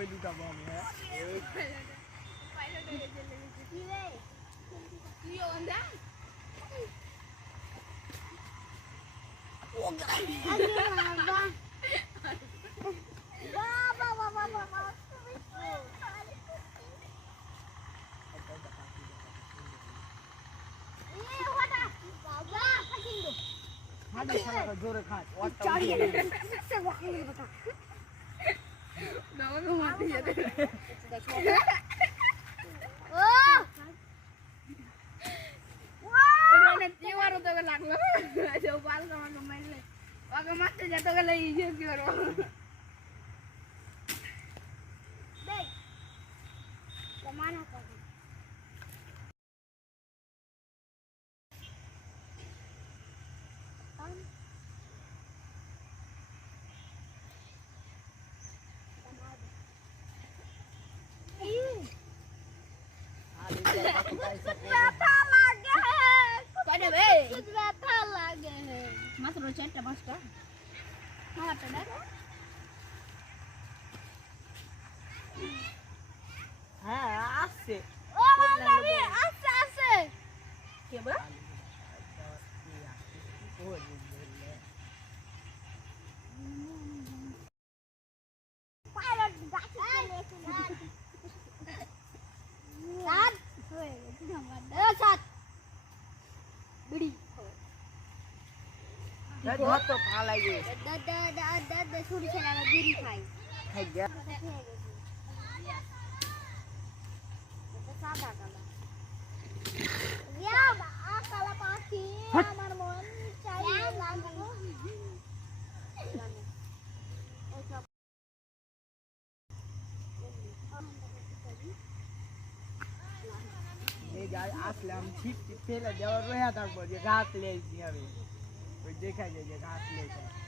বই লুটা বম হ্যাঁ Coba teman-teman ini. Wah, kemas ternyata kalau hijau gitu. ব্যথা লাগে চারটা পাঁচটা হ্যাঁ আসছে તો પાલાઈ ગયો દદ દદ દદ છોડી છેલા ગીરી ખાઈ ખાઈ ગયા સાબા કાલા યા આ કાલા પાખી અમાર મન ચાઈ લાગો એ જાય આસલામ છીપ છીપ પેલા જવા રહ્યા તાર પર રાત લે આવી 我今天看见你拉出来的